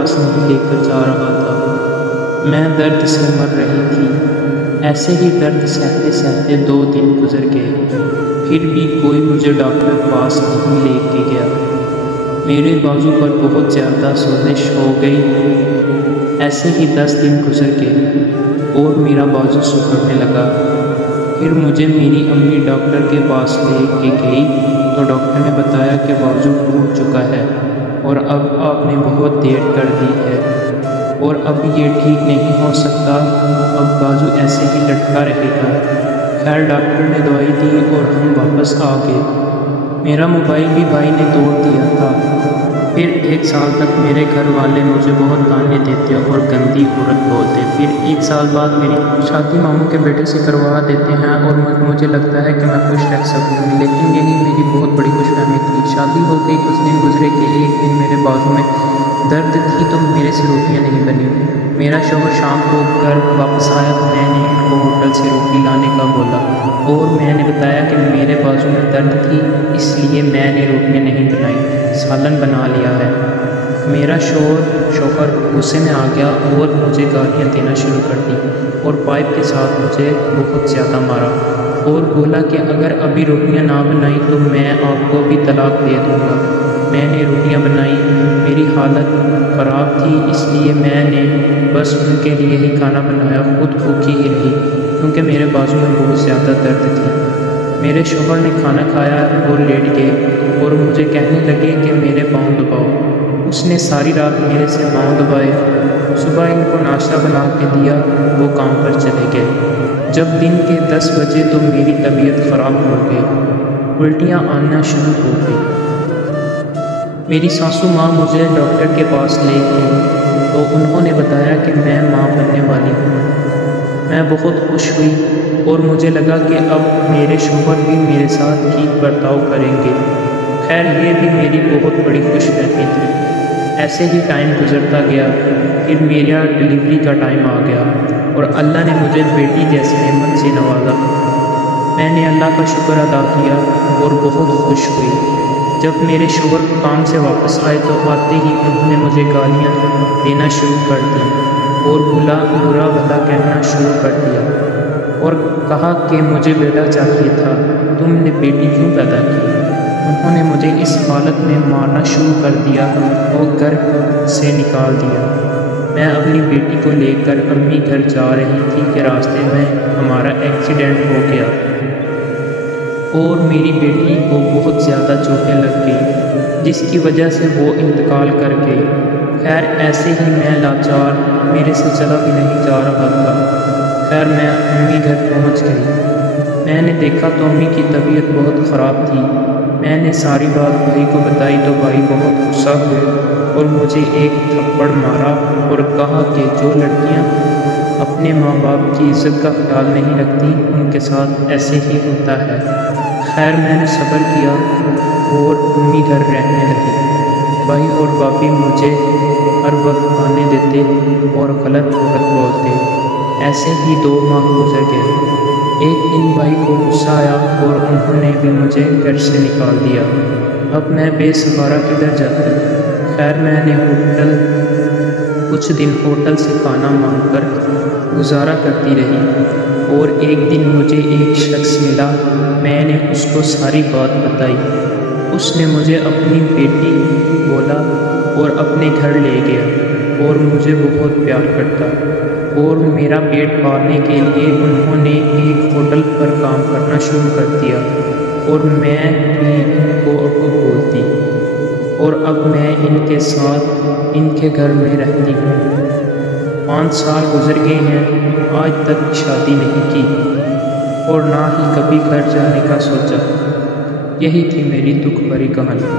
پاس نہیں لے کر جا رہا تھا۔ میں درد سے مر رہی تھی۔ ایسے ہی درد سہتے سہتے 2 دن گزر گئے، پھر بھی کوئی مجھے ڈاکٹر کے پاس نہیں لے کے گیا۔ میرے بازو پر بہت زیادہ سوزش ہو گئی۔ ایسے ہی 10 دن گزر گئے اور میرا بازو سکڑنے لگا۔ پھر مجھے میری امی ڈاکٹر کے پاس لے کے گئی تو ڈاکٹر نے بتایا کہ بازو ٹوٹ چکا ہے اور اب آپ نے بہت دیر کر دی ہے اور اب یہ ٹھیک نہیں ہو سکتا، اب بازو ایسے ہی لٹکا رہے گا۔ خیر ڈاکٹر نے دوائی دی اور ہم واپس آ گئے۔ میرا موبائل بھی بھائی نے توڑ دیا تھا۔ پھر 1 سال تک میرے گھر والے مجھے بہت تانے دیتے اور گندی عورت بولتے۔ پھر 1 سال بعد میری شادی ماموں کے بیٹے سے کروا دیتے ہیں اور مجھے لگتا ہے کہ میں خوش رہ سکوں گی، لیکن یہی میری بہت بڑی خوش فہمی تھی۔ شادی ہو گئی، کچھ دن گزرے کہ ایک دن میرے بازو میں درد تھی تو میرے سے روٹیاں نہیں بنی۔ میرا شوہر شام کو گھر واپس آیا تو میں نے ان کو ہوٹل سے روٹی لانے کا بولا اور میں نے بتایا کہ میرے بازو میں درد تھی اس لیے میں نے روٹیاں نہیں بنائی، سالن بنا لیا ہے۔ میرا شوہر غصے میں آ گیا اور مجھے گالیاں دینا شروع کر دی اور پائپ کے ساتھ مجھے بہت زیادہ مارا اور بولا کہ اگر ابھی روٹیاں نہ بنائی تو میں آپ کو بھی طلاق دے دوں گا۔ میں نے روٹیاں بنائی، میری حالت خراب تھی اس لیے میں نے بس ان کے لیے ہی کھانا بنایا، خود بھوکی ہی رہی کیونکہ میرے بازو میں بہت زیادہ درد تھی۔ میرے شوہر نے کھانا کھایا اور لیٹ گئے اور مجھے کہنے لگے کہ میرے پاؤں دباؤ۔ اس نے ساری رات میرے سے پاؤں دبائے۔ صبح ان کو ناشتہ بنا کے دیا، وہ کام پر چلے گئے۔ جب دن کے 10 بجے تو میری طبیعت خراب ہو گئی، الٹیاں آنا شروع ہو گئی۔ میری ساسو ماں مجھے ڈاکٹر کے پاس لے گئی تو انہوں نے بتایا کہ میں ماں بننے والی ہوں۔ میں بہت خوش ہوئی اور مجھے لگا کہ اب میرے شوہر بھی میرے ساتھ ٹھیک برتاؤ کریں گے۔ خیر یہ بھی میری بہت بڑی خوش فہمی تھی۔ ایسے ہی ٹائم گزرتا گیا، پھر میرا ڈلیوری کا ٹائم آ گیا اور اللہ نے مجھے بیٹی جیسی نعمت سے نوازا۔ میں نے اللہ کا شکر ادا کیا اور بہت خوش ہوئی۔ جب میرے شوہر کام سے واپس آئے تو آتے ہی انہوں نے مجھے گالیاں دینا شروع کر دی اور برا بھلا کہنا شروع کر دیا اور کہا کہ مجھے بیٹا چاہیے تھا، تم نے بیٹی کیوں پیدا کی؟ انہوں نے مجھے اس حالت میں مارنا شروع کر دیا اور گھر سے نکال دیا۔ میں اپنی بیٹی کو لے کر امی گھر جا رہی تھی کہ راستے میں ہمارا ایکسیڈنٹ ہو گیا اور میری بیٹی کو بہت زیادہ چوٹیں لگ گئی جس کی وجہ سے وہ انتقال کر گئی۔ خیر ایسے ہی میں لاچار، میرے سے چلا بھی نہیں جا رہا تھا۔ خیر میں امی گھر پہنچ گئی۔ میں نے دیکھا تو امی کی طبیعت بہت خراب تھی۔ میں نے ساری بات بھائی کو بتائی تو بھائی بہت غصہ ہوئے اور مجھے ایک تھپڑ مارا اور کہا کہ جو لڑکیاں اپنے ماں باپ کی عزت کا خیال نہیں رکھتی ان کے ساتھ ایسے ہی ہوتا ہے۔ خیر میں نے صبر کیا اور امی گھر رہنے لگی۔ بھائی اور بھابھی مجھے ہر وقت تانے دیتے اور غلط بولتے۔ ایسے ہی 2 ماہ گزر گئے۔ ایک دن بھائی کو غصہ آیا اور انہوں نے بھی مجھے گھر سے نکال دیا۔ اب میں بے سہارا کدھر جاتی؟ خیر میں نے کچھ دن ہوٹل سے کھانا مانگ کر گزارا کرتی رہی اور ایک دن مجھے ایک شخص ملا۔ میں نے اس کو ساری بات بتائی۔ اس نے مجھے اپنی بیٹی بولا اور اپنے گھر لے گیا اور مجھے بہت پیار کرتا اور میرا پیٹ پالنے کے لیے انہوں نے ایک ہوٹل پر کام کرنا شروع کر دیا اور میں بھی ان کو ابو بولتی اور اب میں ان کے ساتھ ان کے گھر میں رہتی ہوں۔ 5 سال گزر گئے ہیں، آج تک شادی نہیں کی اور نہ ہی کبھی گھر جانے کا سوچا۔ یہی تھی میری دکھ بھری کہانی۔